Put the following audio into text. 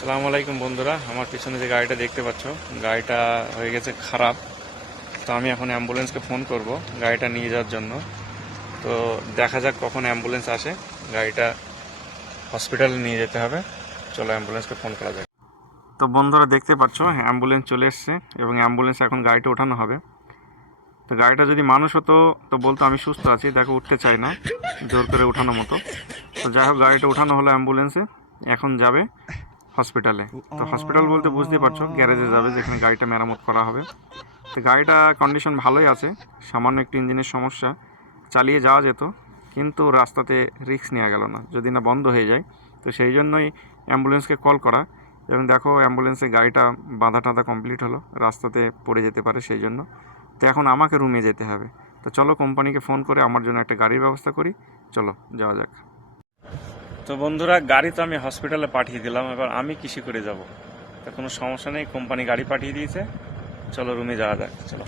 সালাম আলাইকুম বন্ধুরা, আমার পিছনে যে গাড়িটা দেখতে পাচ্ছ, গাড়িটা হয়ে গেছে খারাপ। তো আমি এখন অ্যাম্বুলেন্সকে ফোন করব গাড়িটা নিয়ে যাওয়ার জন্য। তো দেখা যাক কখন অ্যাম্বুলেন্স আসে, গাড়িটা হসপিটালে নিয়ে যেতে হবে। চলো অ্যাম্বুলেন্সকে ফোন করা যাক। তো বন্ধুরা দেখতে পাচ্ছ, অ্যাম্বুলেন্স চলে এসছে এবং অ্যাম্বুলেন্স এখন গাড়িটা ওঠানো হবে। তো গাড়িটা যদি মানুষ হতো, তো বলতো আমি সুস্থ আছি, দেখো উঠতে চাই না, জোর করে ওঠানো মতো। তো যাই হোক, গাড়িটা ওঠানো হলো অ্যাম্বুলেন্সে, এখন যাবে। হসপিটালে তো হসপিটাল বলতে বুঝতে পারছ, গ্যারেজে যাবে, যেখানে গাড়িটা মেরামত করা হবে। তো গাড়িটা কন্ডিশন ভালোই আছে, সামান্য একটু ইঞ্জিনের সমস্যা, চালিয়ে যাওয়া যেত, কিন্তু রাস্তাতে রিস্ক নেওয়া গেল না, যদি না বন্ধ হয়ে যায়। তো সেই জন্যই অ্যাম্বুলেন্সকে কল করা, এবং দেখো অ্যাম্বুলেন্সে গাড়িটা বাঁধা টাঁধা কমপ্লিট হলো, রাস্তাতে পড়ে যেতে পারে সেই জন্য। তো এখন আমাকে রুমে যেতে হবে। তো চলো কোম্পানিকে ফোন করে আমার জন্য একটা গাড়ির ব্যবস্থা করি, চলো যাওয়া যাক। তো বন্ধুরা, গাড়ি তো আমি হসপিটালে পাঠিয়ে দিলাম, এবার আমি কৃষি করে যাব। তা কোনো সমস্যা নেই কোম্পানি গাড়ি পাঠিয়ে দিয়েছে। চলো রুমে যাওয়া যাক, চলো।